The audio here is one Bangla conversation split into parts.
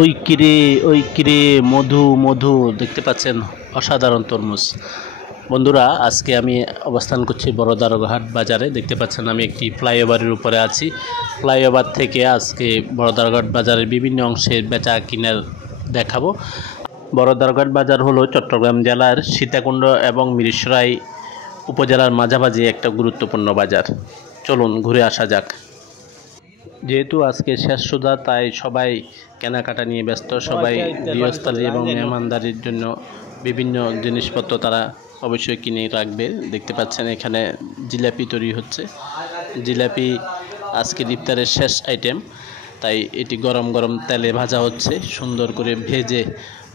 ওই কিরে মধু মধু দেখতে পাচ্ছেন অসাধারণ তরমুজ। বন্ধুরা, আজকে আমি অবস্থান করছি বড়দারঘাট বাজারে। দেখতে পাচ্ছেন আমি একটি ফ্লাইওভারের উপরে আছি। ফ্লাইওভার থেকে আজকে বড়দারঘাট বাজারের বিভিন্ন অংশের বেচা কিনার দেখাবো। বড়দারঘাট বাজার হলো চট্টগ্রাম জেলার সীতাকুণ্ড এবং মিরসরাই উপজেলার মাঝামাঝি একটা গুরুত্বপূর্ণ বাজার। চলুন ঘুরে আসা যাক। যেহেতু আজকে শেষ সুধা, তাই সবাই কেনাকাটা নিয়ে ব্যস্ত। সবাই গৃহস্থালী এবং মেহমানদারির জন্য বিভিন্ন জিনিসপত্র তারা অবশ্যই কিনে রাখবে। দেখতে পাচ্ছেন এখানে জিলাপি তৈরি হচ্ছে। জিলাপি আজকের ইফতারের শেষ আইটেম, তাই এটি গরম গরম তেলে ভাজা হচ্ছে। সুন্দর করে ভেজে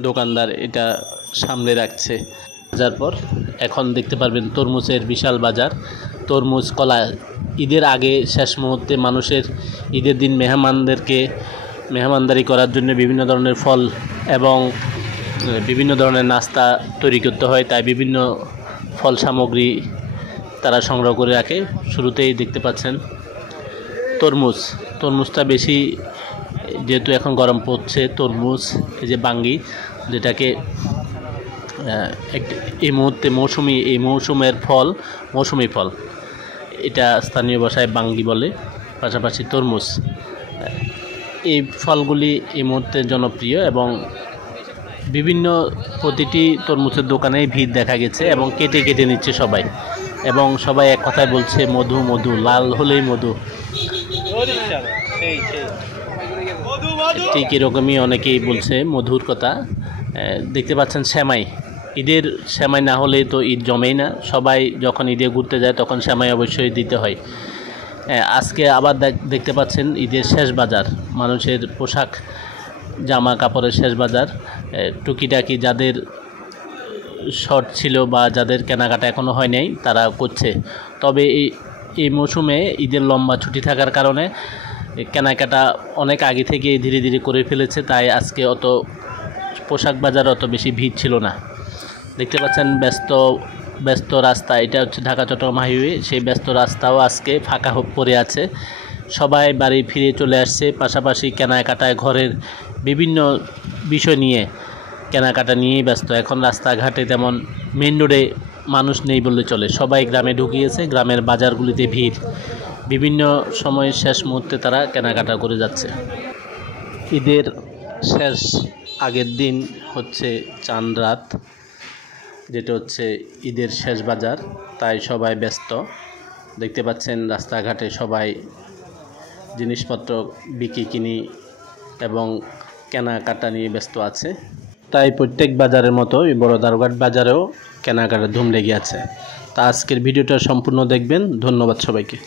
দোকানদার এটা সামনে রাখছে। ভাজার পর এখন দেখতে পারবেন তরমুজের বিশাল বাজার। তরমুজ, কলা, ঈদের আগে শেষ মুহূর্তে মানুষের ঈদের দিন মেহমানদারি করার জন্য বিভিন্ন ধরনের ফল এবং বিভিন্ন ধরনের নাস্তা তৈরি করতে হয়, তাই বিভিন্ন ফল সামগ্রী তারা সংগ্রহ করে রাখে। শুরুতেই দেখতে পাচ্ছেন তরমুজটা বেশি, যেহেতু এখন গরম পড়ছে। তরমুজ, এই যে বাঙ্গি, যেটাকে এই মুহূর্তে মৌসুমের ফল, মৌসুমি ফল, এটা স্থানীয় ভাষায় বাঙ্গি বলে। পাশাপাশি তরমুজ, এই ফলগুলি এই মুহূর্তে জনপ্রিয় এবং প্রতিটি তরমুজের দোকানেই ভিড় দেখা গেছে এবং কেটে কেটে নিচ্ছে সবাই, এবং সবাই এক কথায় বলছে মধু মধু, লাল হলেই মধু। ঠিক এরকমই অনেকেই বলছে মধুর কথা। দেখতে পাচ্ছেন সেমাই, ঈদের সেমাই না হলে তো ঈদ জমেই না। সবাই যখন ঈদে ঘুরতে যায় তখন সেমাই অবশ্যই দিতে হয়। আজকে আবার দেখতে পাচ্ছেন ঈদের শেষ বাজার, মানুষের পোশাক জামা কাপড়ের শেষ বাজার। টুকিটাকি যাদের শর্ট ছিল বা যাদের কেনাকাটা এখনও হয় নাই তারা করছে। তবে এই মৌসুমে ঈদের লম্বা ছুটি থাকার কারণে কেনাকাটা অনেক আগে থেকে ধীরে ধীরে করে ফেলেছে, তাই আজকে অত পোশাক বাজার অত বেশি ভিড় ছিল না। দেখতে পাচ্ছেন ব্যস্ত রাস্তা, এটা হচ্ছে ঢাকা চট্টগ্রাম হাইওয়ে। সেই ব্যস্ত রাস্তাও আজকে ফাঁকা পড়ে আছে, সবাই বাড়ি ফিরে চলে আসছে। পাশাপাশি কেনাকাটায় ঘরের বিভিন্ন বিষয় নিয়ে কেনাকাটা নিয়েই ব্যস্ত। এখন রাস্তাঘাটে তেমন মেন রোডে মানুষ নেই বললে চলে, সবাই গ্রামে ঢুকিয়েছে। গ্রামের বাজারগুলিতে ভিড়, বিভিন্ন সময় শেষ মুহূর্তে তারা কেনাকাটা করে যাচ্ছে। ঈদের শেষ আগের দিন হচ্ছে চাঁদ রাত, যেটা হচ্ছে ঈদের শেষ বাজার, তাই সবাই ব্যস্ত। দেখতে পাচ্ছেন রাস্তাঘাটে সবাই জিনিসপত্র কিনি এবং কেনাকাটা নিয়ে ব্যস্ত আছে। তাই প্রত্যেক বাজারের মতো এই বড়দারঘাট বাজারেও কেনাকাটার ধুম লেগে আছে। তা আজকের ভিডিওটা সম্পূর্ণ দেখবেন। ধন্যবাদ সবাইকে।